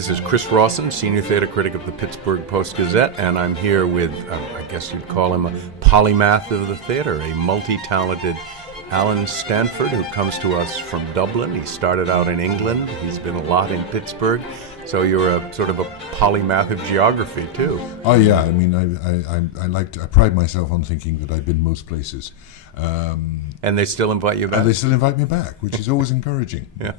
This is Chris Rawson, senior theater critic of the Pittsburgh-Post Gazette, and I'm here with, I guess you'd call him a polymath of the theater, a multi-talented Alan Stanford, who comes to us from Dublin. He started out in England. He's been a lot in Pittsburgh. So you're a sort of a polymath of geography, too. Oh, yeah. I mean, I pride myself on thinking that I've been most places. And they still invite you back? And they still invite me back, which is always encouraging. Yeah.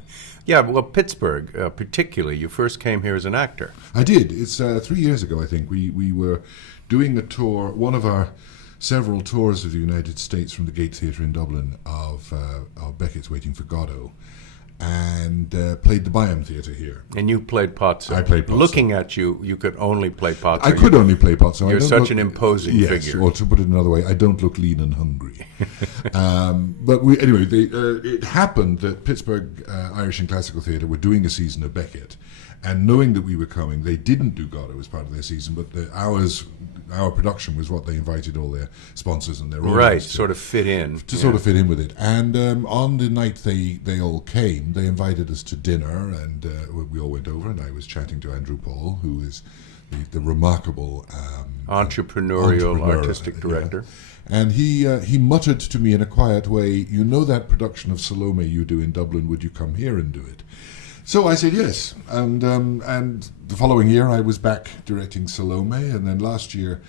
Yeah, well, Pittsburgh, particularly, you first came here as an actor. I did. It's 3 years ago, I think. We were doing a tour, one of our several tours of the United States from the Gate Theatre in Dublin of Beckett's Waiting for Godot, and played the Byam Theatre here. And you played Pozzo. I played Pozzo. Looking at you, you could only play Pozzo. I could only play Pozzo. You're such an imposing figure. Yes, or to put it another way, I don't look lean and hungry. But anyway, it happened that Pittsburgh Irish and Classical Theatre were doing a season of Beckett, and knowing that we were coming, they didn't do Godot as part of their season, but our production was what they invited all their sponsors and their right, sort of fit in. Sort of fit in with it. And on the night they all came, they invited us to dinner, and we all went over, and I was chatting to Andrew Paul, who is the remarkable entrepreneurial artistic director. Yeah. And he muttered to me in a quiet way, "You know that production of Salome you do in Dublin, would you come here and do it?" So I said yes, and the following year I was back directing Salome, and then last year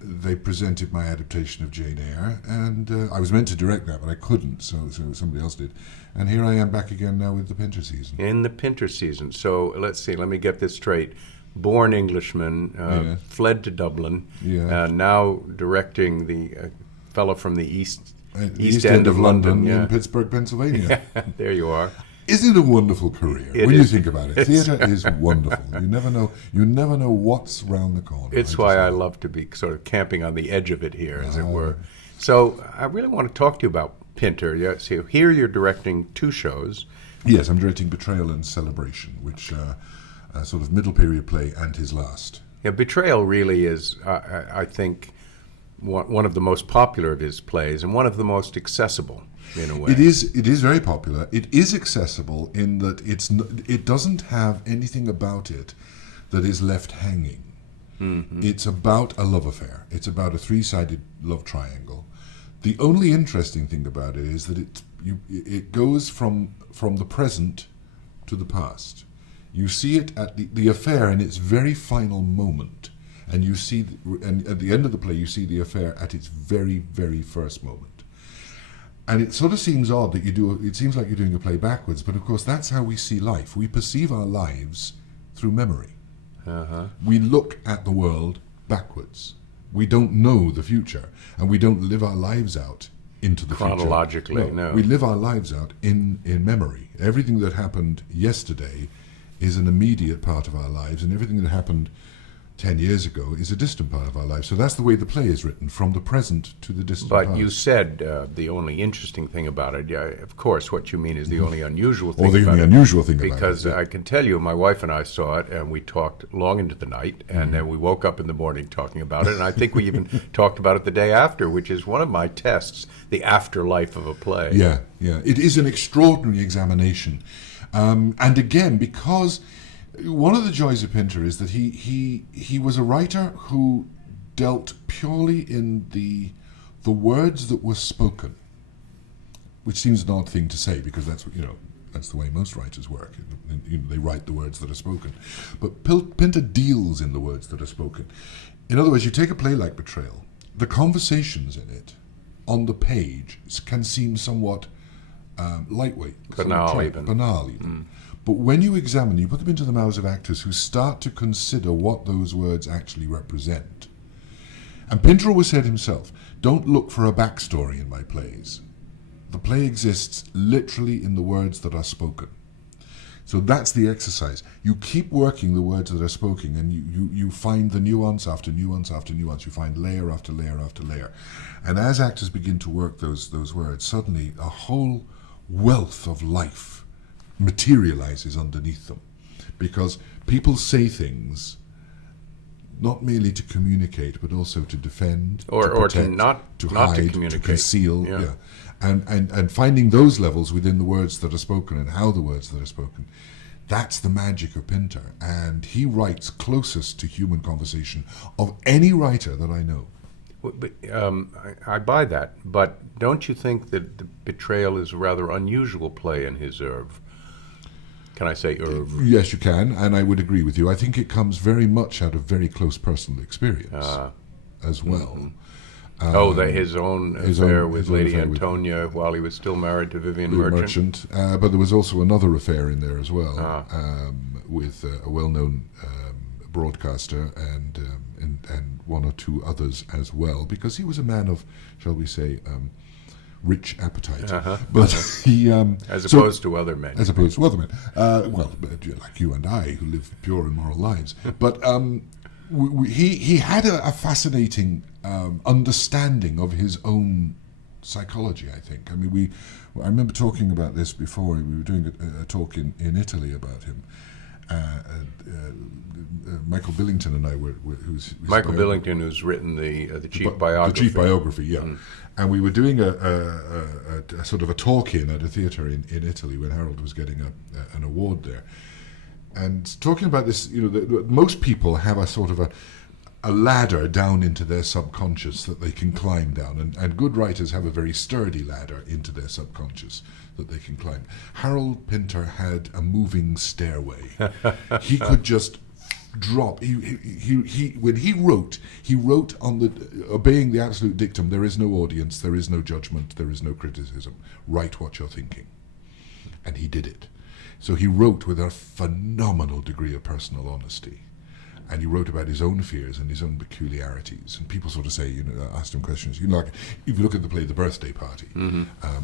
they presented my adaptation of Jane Eyre, and I was meant to direct that, but I couldn't, so somebody else did. And here I am back again now with the Pinter season. In the Pinter season. So let's see, let me get this straight. Born Englishman, fled to Dublin, now directing the fellow from the East End of London in Pittsburgh, Pennsylvania. There you are. Isn't it a wonderful career when you think about it? Theatre is wonderful. You never know what's round the corner. It's why I love to be sort of camping on the edge of it here, as it were. So I really want to talk to you about Pinter. Yeah, so here you're directing two shows. Yes, I'm directing Betrayal and Celebration, which a sort of middle period play and his last. Yeah, Betrayal really is, I think, one of the most popular of his plays and one of the most accessible. In a way. It is very popular. It is accessible in that it doesn't have anything about it that is left hanging. Mm-hmm. It's about a love affair. It's about a three-sided love triangle. The only interesting thing about it is that it goes from the present to the past. You see it at the affair in its very final moment, and and at the end of the play you see the affair at its very, very first moment. And it sort of seems odd that it seems like you're doing a play backwards, but of course that's how we see life. We perceive our lives through memory. Uh-huh. We look at the world backwards. We don't know the future, and we don't live our lives out into the future. Chronologically, no. We live our lives out in memory. Everything that happened yesterday is an immediate part of our lives, and everything that happened 10 years ago is a distant part of our life. So that's the way the play is written, from the present to the distant past. But you said the only interesting thing about it, of course what you mean is the only unusual thing about it. Or the only unusual thing about it. Because I can tell you, my wife and I saw it, and we talked long into the night, and then we woke up in the morning talking about it, and I think we even talked about it the day after, which is one of my tests, the afterlife of a play. Yeah. It is an extraordinary examination. And again, because one of the joys of Pinter is that he was a writer who dealt purely in the words that were spoken, which seems an odd thing to say because that's the way most writers work. They write the words that are spoken, but Pinter deals in the words that are spoken. In other words, you take a play like Betrayal, the conversations in it on the page can seem somewhat lightweight, banal even. Mm. But when you examine, you put them into the mouths of actors who start to consider what those words actually represent. And Pinter always said himself, don't look for a backstory in my plays. The play exists literally in the words that are spoken. So that's the exercise. You keep working the words that are spoken, and you find the nuance after nuance after nuance. You find layer after layer after layer. And as actors begin to work those words, suddenly a whole wealth of life materializes underneath them, because people say things not merely to communicate but also to defend, or to protect, to hide, to communicate, to conceal, and finding those levels within the words that are spoken and how the words that are spoken That's the magic of Pinter, and he writes closest to human conversation of any writer that I know. I buy that, but don't you think that the Betrayal is a rather unusual play in his oeuvre? Can I say oeuvre? Yes, you can, and I would agree with you. I think it comes very much out of very close personal experience as well. His own affair with Lady Antonia while he was still married to Vivian Merchant. But there was also another affair in there as well, with a well-known broadcaster and one or two others as well, because he was a man of, shall we say, rich appetite. But he, as opposed to other men. As opposed to other men. Like you and I, who live pure and moral lives. But he had a fascinating understanding of his own psychology, I think. I mean, I remember talking about this before. We were doing a talk in Italy about him. Michael Billington and I were Michael Billington, who's written the chief biography. The chief biography, yeah. And we were doing a sort of a talk-in at a theatre in Italy when Harold was getting an award there. And talking about this, most people have a sort of a ladder down into their subconscious that they can climb down, and good writers have a very sturdy ladder into their subconscious that they can climb. Harold Pinter had a moving stairway. He could just drop. When he wrote on obeying the absolute dictum: there is no audience, there is no judgment, there is no criticism. Write what you're thinking, and he did it. So he wrote with a phenomenal degree of personal honesty. And he wrote about his own fears and his own peculiarities. And people sort of say, asked him questions. Like, if you look at the play The Birthday Party,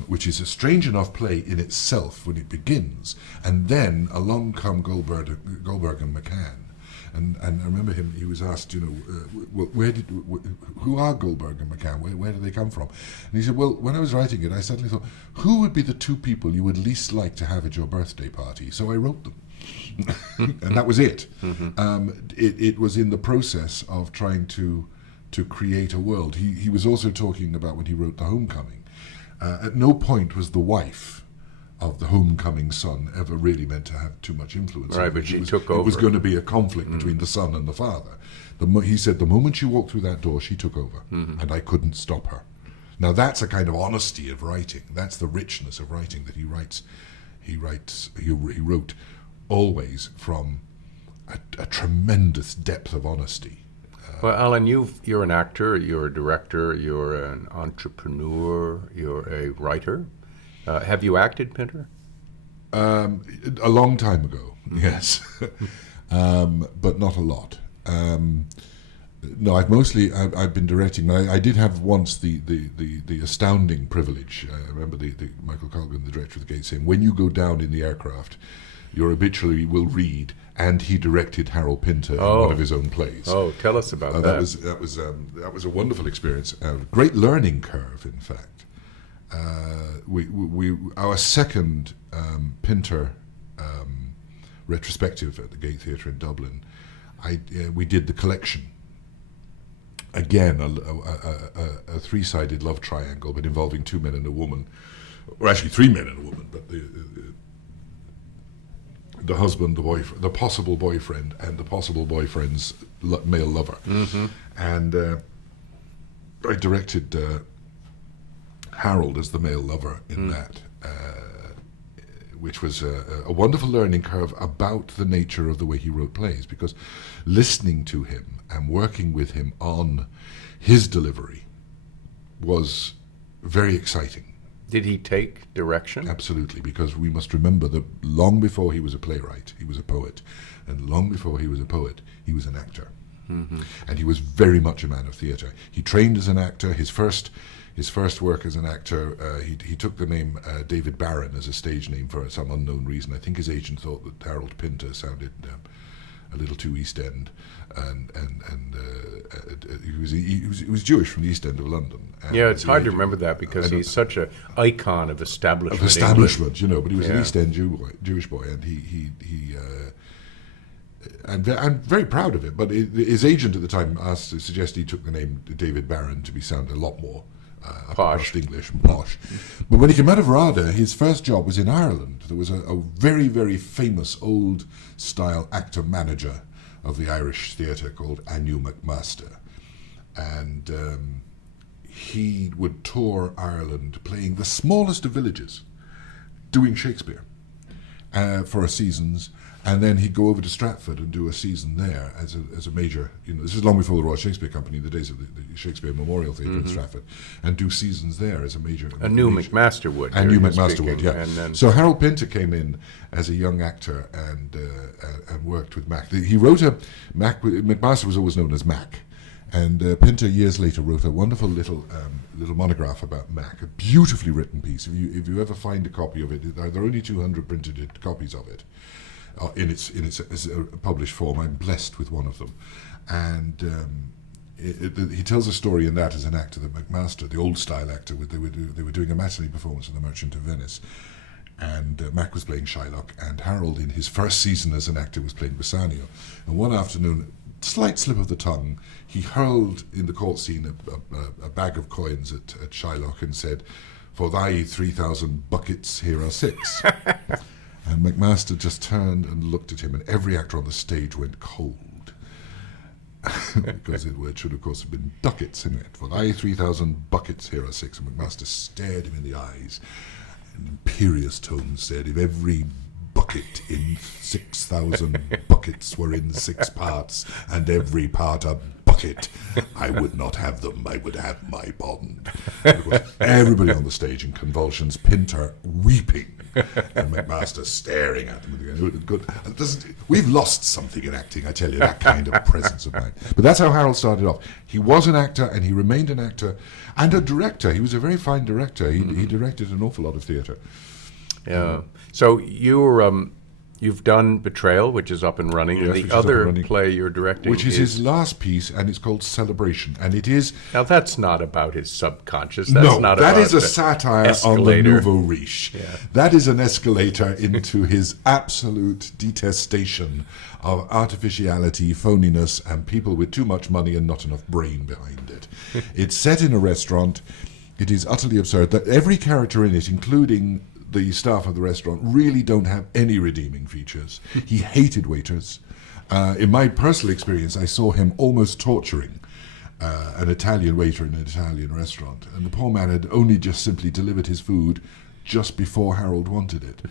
which is a strange enough play in itself when it begins, and then along come Goldberg and McCann. And I remember he was asked, who are Goldberg and McCann? Where do they come from? And he said, well, when I was writing it, I suddenly thought, who would be the two people you would least like to have at your birthday party? So I wrote them. And that was it. It was in the process of trying to create a world. He was also talking about when he wrote The Homecoming. At no point was the wife of the homecoming son ever really meant to have too much influence. Right, but she took over. It was going to be a conflict between the son and the father. He said the moment she walked through that door, she took over, and I couldn't stop her. Now that's a kind of honesty of writing. That's the richness of writing that he writes. He wrote always from a tremendous depth of honesty. Well, Alan, you're an actor, you're a director, you're an entrepreneur, you're a writer. Have you acted, Pinter? A long time ago, yes, but not a lot. No, I've been directing. I did have once the astounding privilege. I remember the Michael Colgan, the director of the Gate, saying, "When you go down in the aircraft, your obituary will read, and he directed Harold Pinter in one of his own plays." Oh, tell us about that. That was a wonderful experience. Great learning curve, in fact. Our second Pinter retrospective at the Gate Theatre in Dublin, we did the collection. Again, a three-sided love triangle, but involving two men and a woman, or actually three men and a woman, but the husband, the boyfriend, the possible boyfriend, and the possible boyfriend's male lover. And I directed Harold as the male lover in that, which was a wonderful learning curve about the nature of the way he wrote plays, because listening to him and working with him on his delivery was very exciting. Did he take direction? Absolutely, because we must remember that long before he was a playwright, he was a poet, and long before he was a poet, he was an actor. And he was very much a man of theatre. He trained as an actor. His first work as an actor, he took the name David Barron as a stage name for some unknown reason. I think his agent thought that Harold Pinter sounded a little too East End, and he was Jewish from the East End of London. Yeah, it's hard to remember that because he's such an icon of establishment. But he was an East End Jewish boy, and and I'm very proud of it. But his agent at the time suggested he took the name David Barron to sound a lot more Posh. English and posh. But when he came out of RADA, his first job was in Ireland. There was a very, very famous old-style actor-manager of the Irish theatre called Anu McMaster. And he would tour Ireland playing the smallest of villages, doing Shakespeare for seasons. And then he'd go over to Stratford and do a season there as a major, this is long before the Royal Shakespeare Company, the days of the Shakespeare Memorial Theatre in Stratford, and do seasons there as a major. Anu McMaster would. Anu McMaster would, yeah. And then, so Harold Pinter came in as a young actor and worked with Mac. He wrote McMaster was always known as Mac. And Pinter years later wrote a wonderful little monograph about Mac, a beautifully written piece. If you ever find a copy of it, there are only 200 printed copies of it. In its published form. I'm blessed with one of them, and he tells a story in that as an actor that McMaster, the old style actor, they were doing a matinee performance of The Merchant of Venice, and Mac was playing Shylock, and Harold in his first season as an actor was playing Bassanio. And one afternoon, slight slip of the tongue, he hurled in the court scene a bag of coins at Shylock and said, "For thy 3,000 buckets, here are 6." And McMaster just turned and looked at him, and every actor on the stage went cold. Because the word should, of course, have been ducats in it. "For thy 3,000 buckets, here are 6. And McMaster stared him in the eyes, and imperious tones said, "If every bucket in 6,000 buckets were in 6 parts, and every part a bucket, I would not have them, I would have my bond." And of course, everybody on the stage in convulsions, Pinter weeping, and McMaster staring at them. Good. We've lost something in acting, I tell you, that kind of presence of mind. But that's how Harold started off. He was an actor, and he remained an actor, and a director. He was a very fine director. He directed an awful lot of theatre. Yeah. So you've done Betrayal, which is up and running, Yes, and the other play you're directing, which is his last piece, and it's called Celebration, and it is. Now that's not about his subconscious. That's No, not that about is a satire on the nouveau riche. Yeah. That is an escalator into his absolute detestation of artificiality, phoniness, and people with too much money and not enough brain behind it. It's set in a restaurant. It is utterly absurd that every character in it, including the staff of the restaurant, really don't have any redeeming features. He hated waiters. In my personal experience, I saw him almost torturing an Italian waiter in an Italian restaurant, and the poor man had only just simply delivered his food just before Harold wanted it.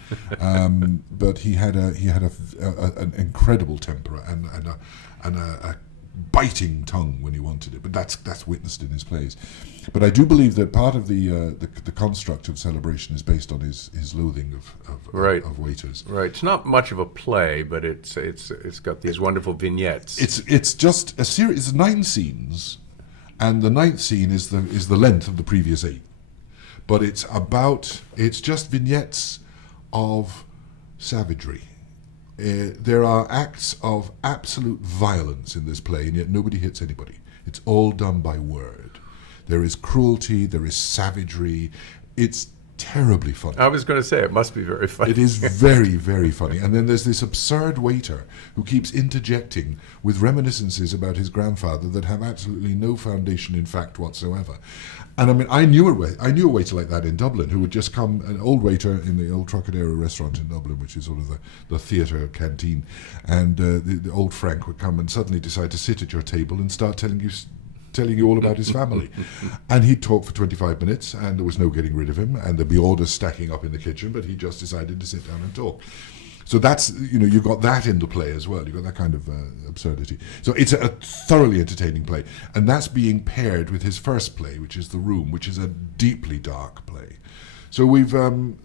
But he had an incredible temper and a biting tongue when he wanted it. But that's witnessed in his plays. But I do believe that part of the construct of Celebration is based on his loathing of waiters. Right. It's not much of a play, but it's got these wonderful vignettes. It's just a series. It's 9 scenes, and the 9th scene is the length of the previous 8. But it's just vignettes of savagery. There are acts of absolute violence in this play, and yet nobody hits anybody. It's all done by word. There is cruelty, there is savagery. It's terribly funny. I was going to say, it must be very funny. It is very, very funny. And then there's this absurd waiter who keeps interjecting with reminiscences about his grandfather that have absolutely no foundation in fact whatsoever. And I mean, I knew a waiter like that in Dublin who would just come, an old waiter in the old Trocadero restaurant in Dublin, which is sort of the theatre canteen, and the old Frank would come and suddenly decide to sit at your table and start telling you all about his family. And he'd talk for 25 minutes, and there was no getting rid of him, and there'd be orders stacking up in the kitchen, but he just decided to sit down and talk. So that's, you've got that in the play as well. You've got that kind of absurdity. So it's a thoroughly entertaining play. And that's being paired with his first play, which is The Room, which is a deeply dark play. So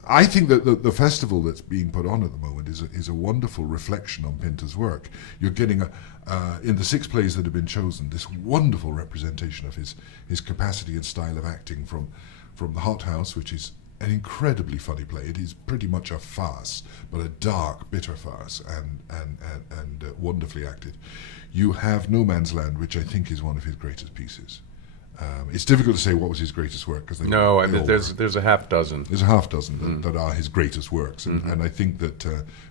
I think that the festival that's being put on at the moment is a wonderful reflection on Pinter's work. You're getting, in the 6 plays that have been chosen, this wonderful representation of his capacity and style of acting from The Hot House, which is an incredibly funny play. It is pretty much a farce, but a dark, bitter farce, and wonderfully acted. You have No Man's Land, which I think is one of his greatest pieces. It's difficult to say what was his greatest work, because there's a half dozen. There's a half dozen that are his greatest works, and I think that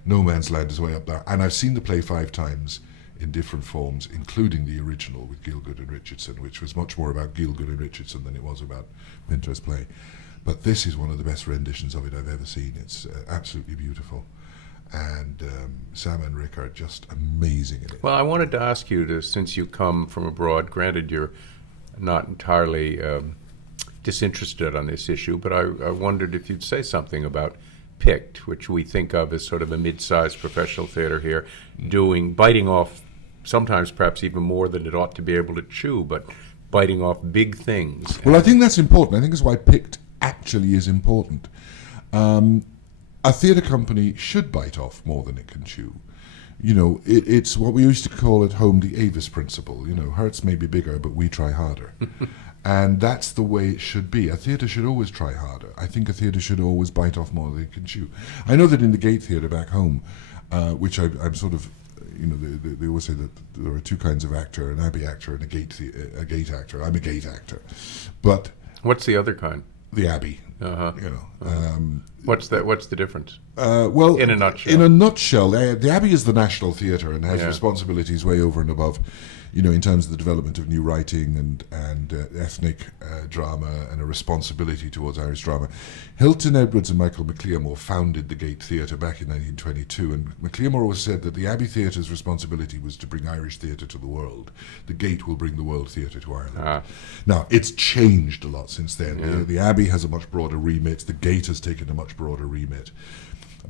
No Man's Land is way up there. And I've seen the play 5 times in different forms, including the original with Gielgud and Richardson, which was much more about Gielgud and Richardson than it was about Pinter's play. But this is one of the best renditions of it I've ever seen. It's absolutely beautiful. And Sam and Rick are just amazing in it. Well, I wanted to ask you, since you come from abroad, granted you're not entirely disinterested on this issue, but I wondered if you'd say something about Picked, which we think of as sort of a mid-sized professional theater here, biting off sometimes perhaps even more than it ought to be able to chew, but biting off big things. Well, I think that's important. I think that's why Picked actually is important. A theatre company should bite off more than it can chew. You know, it's what we used to call at home the Avis principle. You know, Hertz may be bigger, but we try harder. And that's the way it should be. A theatre should always try harder. I think a theatre should always bite off more than it can chew. I know that in the Gate Theatre back home, which I'm sort of, you know, they always say that there are two kinds of actor, an Abbey actor and a Gate actor. I'm a Gate actor. But what's the other kind? The Abbey. Uh-huh. You know, what's the difference? Well, in a nutshell. In a nutshell, the Abbey is the national theatre and has responsibilities way over and above, you know, in terms of the development of new writing and ethnic drama and a responsibility towards Irish drama. Hilton Edwards and Michael McLeamore founded the Gate Theatre back in 1922, and McLeamore always said that the Abbey Theatre's responsibility was to bring Irish theatre to the world. The Gate will bring the world theatre to Ireland. Now, it's changed a lot since then. Yeah. The Abbey has a much broader remit. The Gate has taken a much broader remit.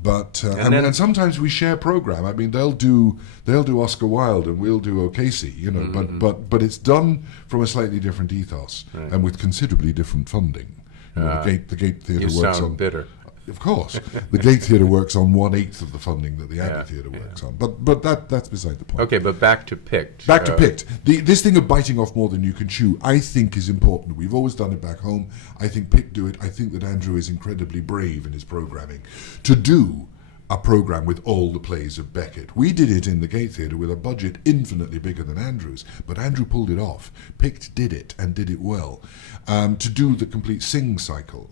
But and sometimes we share program. I mean, they'll do Oscar Wilde and we'll do O'Casey, you know. But it's done from a slightly different ethos and with considerably different funding. You know, the Gate Theatre works on. Bitter. Of course, the Gate Theatre works on 1/8 of the funding that the Abbey Theatre works on. But that's beside the point. Okay, but back to Picked. Back to Picked. This thing of biting off more than you can chew, I think, is important. We've always done it back home. I think Picked do it. I think that Andrew is incredibly brave in his programming to do a program with all the plays of Beckett. We did it in the Gate Theatre with a budget infinitely bigger than Andrew's, but Andrew pulled it off. Picked did it and did it well. To do the complete Sing cycle.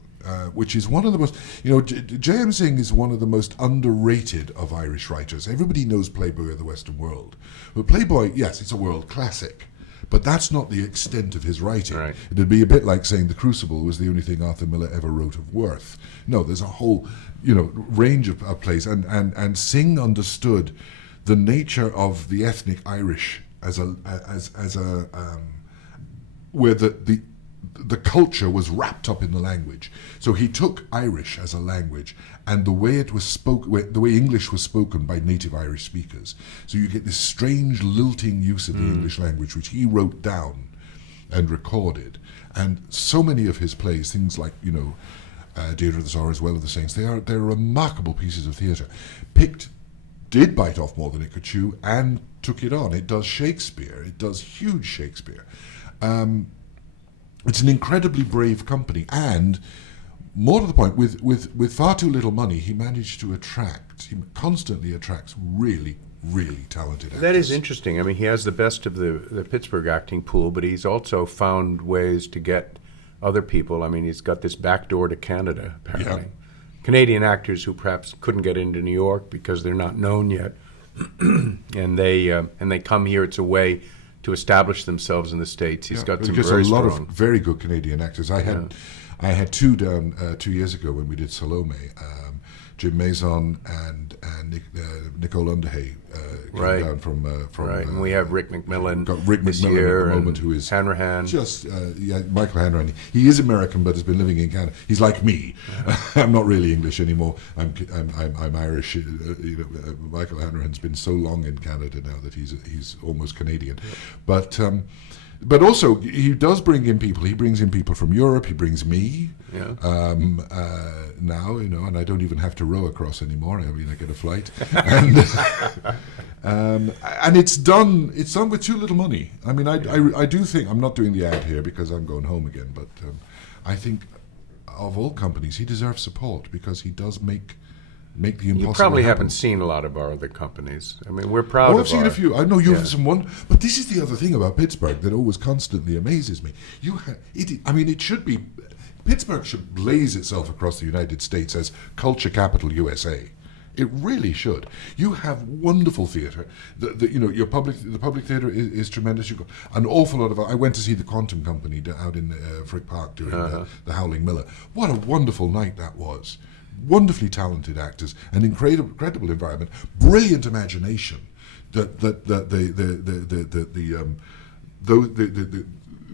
Which is one of the most, you know, J.M. Singh is one of the most underrated of Irish writers. Everybody knows Playboy of the Western World. But Playboy, yes, it's a world classic, but that's not the extent of his writing. Right. It'd be a bit like saying The Crucible was the only thing Arthur Miller ever wrote of worth. No, there's a whole, you know, range of plays, and Singh understood the nature of the ethnic Irish as a where the culture was wrapped up in the language. So he took Irish as a language and the way it was spoken, the way English was spoken by native Irish speakers. So you get this strange lilting use of the English language, which he wrote down and recorded. And so many of his plays, things like, you know, Deirdre of the Sorrows, Well of the Saints, they're remarkable pieces of theatre. Picked did bite off more than it could chew and took it on. It does Shakespeare. It does huge Shakespeare. It's an incredibly brave company, and more to the point, with far too little money, he constantly attracts really, really talented actors. That is interesting. I mean, he has the best of the Pittsburgh acting pool, but he's also found ways to get other people. I mean, he's got this back door to Canada, apparently. Yeah. Canadian actors who perhaps couldn't get into New York because they're not known yet, and they come here. It's a way to establish themselves in the States. He's got some very strong. Of very good Canadian actors. I had two down 2 years ago when we did Salome. Jim Maison and Nicole Underhay came down from right. And we have Rick McMillan. Got Rick this McMillan year, at the moment, who is Hanrahan. Just Michael Hanrahan. He is American, but has been living in Canada. He's like me. I'm not really English anymore. I'm Irish. Michael Hanrahan's been so long in Canada now that he's almost Canadian, But also, he does bring in people. He brings in people from Europe. He brings me now, you know, and I don't even have to row across anymore. I mean, I get a flight, and it's done. It's done with too little money. I mean, I do think, I'm not doing the ad here because I'm going home again, but I think of all companies, he deserves support because he does make the impossible You probably happen. haven't seen a lot of our other companies. I mean, we're proud of I've seen a few. I know you've some one, but this is the other thing about Pittsburgh that always constantly amazes me. It should be, Pittsburgh should blaze itself across the United States as culture capital USA. It really should. You have wonderful theatre. The public theatre is tremendous. You've got an awful lot of. I went to see the Quantum Company out in Frick Park during the Howling Miller. What a wonderful night that was. Wonderfully talented actors, an incredible environment, brilliant imagination.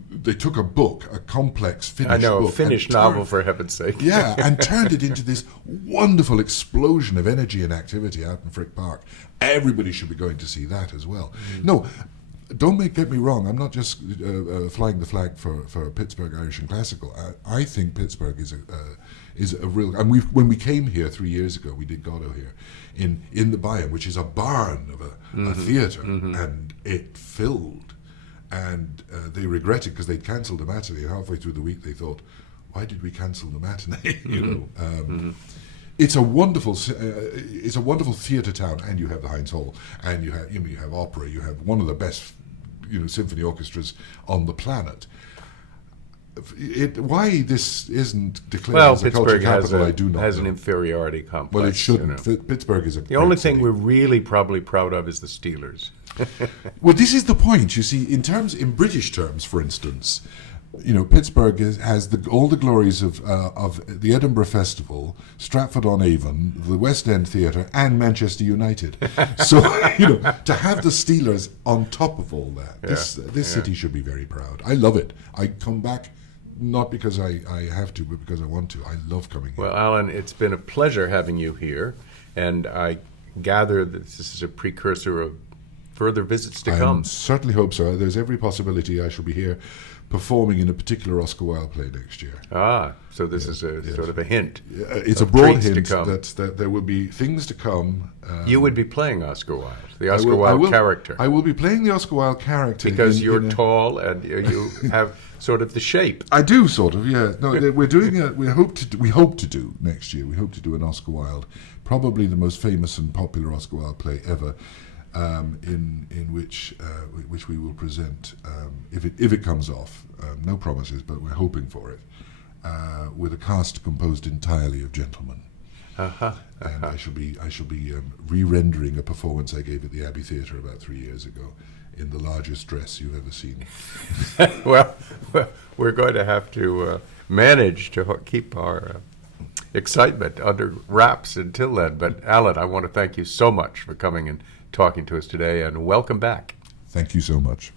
They took a book, a complex Finnish book. Finnish novel, for heaven's sake. Yeah, and turned it into this wonderful explosion of energy and activity out in Frick Park. Everybody should be going to see that as well. No, don't get me wrong. I'm not just flying the flag for Pittsburgh Irish and Classical. I think Pittsburgh is a real. And when we came here 3 years ago, we did Godot here in the Bayern, which is a barn of a theatre, and it filled. And they regretted because they'd cancelled the matinee. Halfway through the week, they thought, "Why did we cancel the matinee?" It's a wonderful theatre town, and you have the Heinz Hall, and you have opera. You have one of the best symphony orchestras on the planet. Why this isn't declared as a culture capital, I do not know. Has an inferiority complex. Well, it shouldn't. Pittsburgh is a. The only thing we're really probably proud of is the Steelers. Well, this is the point. You see, in British terms, for instance, Pittsburgh has all the glories of the Edinburgh Festival, Stratford-on-Avon, the West End Theatre, and Manchester United. So, to have the Steelers on top of all that, this city should be very proud. I love it. I come back not because I have to, but because I want to. I love coming here. Well, Alan, it's been a pleasure having you here, and I gather that this is a precursor of further visits to come. I certainly hope so. There's every possibility I shall be here performing in a particular Oscar Wilde play next year. So this is sort of a hint. It's a broad hint that there will be things to come. You would be playing Oscar Wilde, the Oscar Wilde character. I will be playing the Oscar Wilde character. Because you're tall and you have sort of the shape. I do, sort of, yeah. No, we're doing we hope to do next year. We hope to do an Oscar Wilde, probably the most famous and popular Oscar Wilde play ever. In which we will present if it comes off. No promises, but we're hoping for it. With a cast composed entirely of gentlemen. And I shall be re-rendering a performance I gave at the Abbey Theatre about 3 years ago in the largest dress you've ever seen. well, we're going to have to manage to keep our excitement under wraps until then. But Alan, I want to thank you so much for coming and talking to us today, and welcome back. Thank you so much.